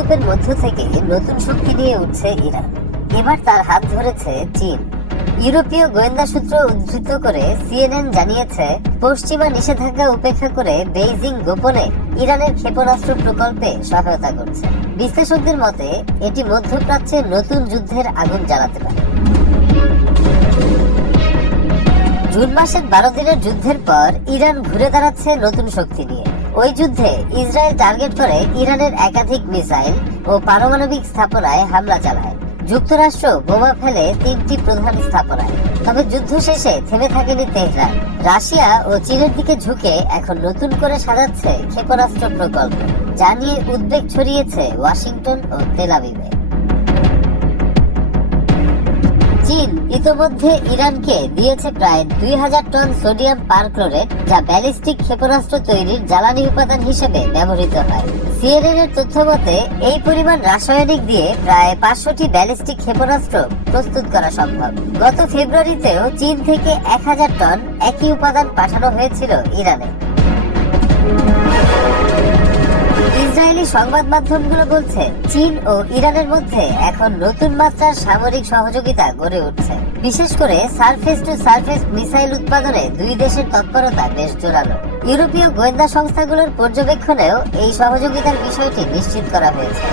স্তূপের মধ্য থেকে নতুন শক্তি নিয়ে উঠছে ইরান। এবার তার হাত ধরেছে চীন। ইউরোপীয় গোয়েন্দা সূত্র উদ্ধৃত করে সিএনএন জানিয়েছে, পশ্চিমা নিষেধাজ্ঞা উপেক্ষা করে বেইজিং গোপনে ইরানের ক্ষেপণাস্ত্র প্রকল্পে সহায়তা করছে। বিশ্লেষকদের মতে, এটি মধ্যপ্রাচ্যে নতুন যুদ্ধের আগুন জ্বালাতে পারে। জুন মাসের বারো দিনের যুদ্ধের পর ইরান ঘুরে দাঁড়াচ্ছে নতুন শক্তি নিয়ে। ওই যুদ্ধে ইসরায়েল টার্গেট করে ইরানের একাধিক মিসাইল ও পারমাণবিক স্থাপনায় হামলা চালায়। যুক্তরাষ্ট্র বোমা ফেলে তিনটি প্রধান স্থাপনায়। তবে যুদ্ধ শেষে থেমে থাকেনি তেহরান। রাশিয়া ও চীনের দিকে ঝুঁকে এখন নতুন করে সাজাচ্ছে ক্ষেপণাস্ত্র প্রকল্প জানিয়ে উদ্বেগ ছড়িয়েছে ওয়াশিংটন ও তেলাবিবে চীন ইতোমধ্যে ইরানকে দিয়েছে প্রায় দুই হাজার টন সোডিয়াম পারক্লোরেট যা ব্যালিস্টিক ক্ষেপণাস্ত্র তৈরির জ্বালানি উপাদান হিসেবে ব্যবহৃত হয়। সিএনএন এর তথ্য মতে, এই পরিমাণ রাসায়নিক দিয়ে প্রায় পাঁচশোটি ব্যালিস্টিক ক্ষেপণাস্ত্র প্রস্তুত করা সম্ভব। গত ফেব্রুয়ারিতেও চীন থেকে এক হাজার টন একই উপাদান পাঠানো হয়েছিল ইরানে। ইসরায়েলি সংবাদ মাধ্যমগুলো বলছে, চীন ও ইরানের মধ্যে এখন নতুন মাত্রার সামরিক সহযোগিতা গড়ে উঠছে। বিশেষ করে সারফেস টু সারফেস মিসাইল উৎপাদনে দুই দেশের তৎপরতা বেশ জোরালো। ইউরোপীয় গোয়েন্দা সংস্থাগুলোর পর্যবেক্ষণেও এই সহযোগিতার বিষয়টি নিশ্চিত করা হয়েছে।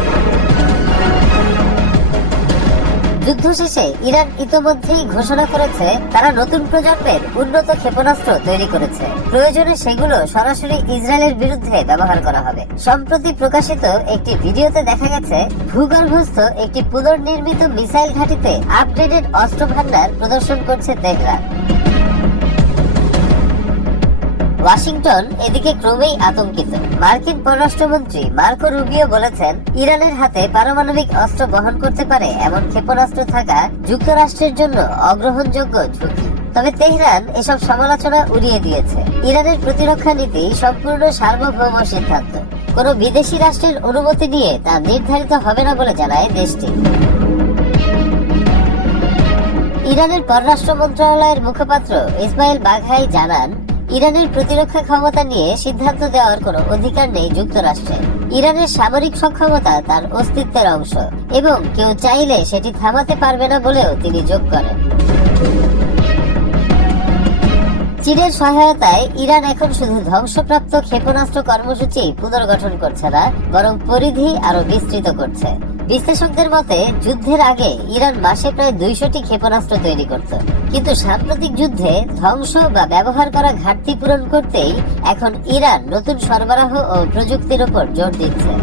যুদ্ধ শেষে ইরান ইতোমধ্যেই ঘোষণা করেছে, তারা নতুন প্রজন্মের উন্নত ক্ষেপণাস্ত্র তৈরি করেছে। প্রয়োজনে সেগুলো সরাসরি ইসরায়েলের বিরুদ্ধে ব্যবহার করা হবে। সম্প্রতি প্রকাশিত একটি ভিডিওতে দেখা গেছে, ভূগর্ভস্থ একটি পুনর্নির্মিত মিসাইল ঘাঁটিতে আপগ্রেডেড অস্ত্র ভান্ডার প্রদর্শন করছে তেহরান। ওয়াশিংটন এদিকে ক্রমেই আতঙ্কিত। মার্কিন পররাষ্ট্রমন্ত্রী মার্কো রুবিও বলেছেন, ইরানের হাতে পারমাণবিক অস্ত্র বহন করতে পারে এমন ক্ষেপণাস্ত্র থাকা যুক্তরাষ্ট্রের জন্য অগ্রহণযোগ্য ঝুঁকি। তবে তেহরান এসব সমালোচনা উড়িয়ে দিয়েছে। ইরানের প্রতিরক্ষা নীতি সম্পূর্ণ সার্বভৌম সিদ্ধান্ত। কোনো বিদেশি রাষ্ট্রের অনুমতি নিয়ে তা নির্ধারিত হবে না বলে জানায় দেশটি। ইরানের পররাষ্ট্র মন্ত্রণালয়ের মুখপাত্র ইসমাইল বাঘাই জানান ইরানের প্রতিরক্ষা ক্ষমতা নিয়ে সিদ্ধান্ত দেওয়ার কোনো অধিকার নেই যুক্তরাষ্ট্রের ইরানের সামরিক সক্ষমতা তার অস্তিত্বের অংশ, এবং কেউ চাইলে সেটি থামাতে পারবে না বলেও তিনি যোগ করেন। চীনের সহায়তায় ইরান এখন শুধু ধ্বংসপ্রাপ্ত ক্ষেপণাস্ত্র কর্মসূচি পুনর্গঠন করছে না, বরং পরিধি আরও বিস্তৃত করছে। বিশ্লেষকদের মতে, যুদ্ধের আগে ইরান মাসে প্রায় দুইশোটি ক্ষেপণাস্ত্র তৈরি করত। কিন্তু সাম্প্রতিক যুদ্ধে ধ্বংস বা ব্যবহার করা ঘাটতি পূরণ করতেই এখন ইরান নতুন সরবরাহ ও প্রযুক্তির উপর জোর দিচ্ছে।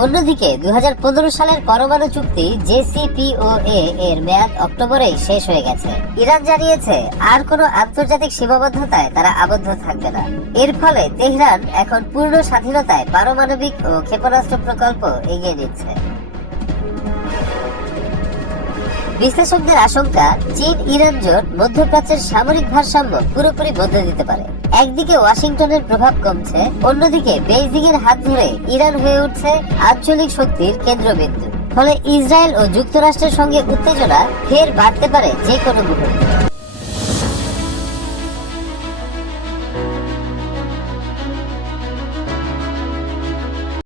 অন্যদিকে দু হাজার পনেরো সালের পরমাণু চুক্তি জেসিপিওএ এর মেয়াদ অক্টোবরেই শেষ হয়ে গেছে। ইরান জানিয়েছে, আর কোনো আন্তর্জাতিক সীমাবদ্ধতায় তারা আবদ্ধ থাকবে না। এর ফলে তেহরান এখন পূর্ণ স্বাধীনতায় পারমাণবিক ও ক্ষেপণাস্ত্র প্রকল্প এগিয়ে নিচ্ছে। বিশ্লেষকদের আশঙ্কা, চীন, ইরান জোট মধ্যপ্রাচ্যের সামরিক ভারসাম্য পুরোপুরি বদলে দিতে পারে। একদিকে ওয়াশিংটনের প্রভাব কমছে, অন্যদিকে বেইজিং এর হাত ধরে ইরান হয়ে উঠছে আঞ্চলিক শক্তির কেন্দ্রবিন্দু। ফলে ইসরায়েল ও যুক্তরাষ্ট্রের সঙ্গে উত্তেজনা ফের বাড়তে পারে যে কোনো মুহূর্তে।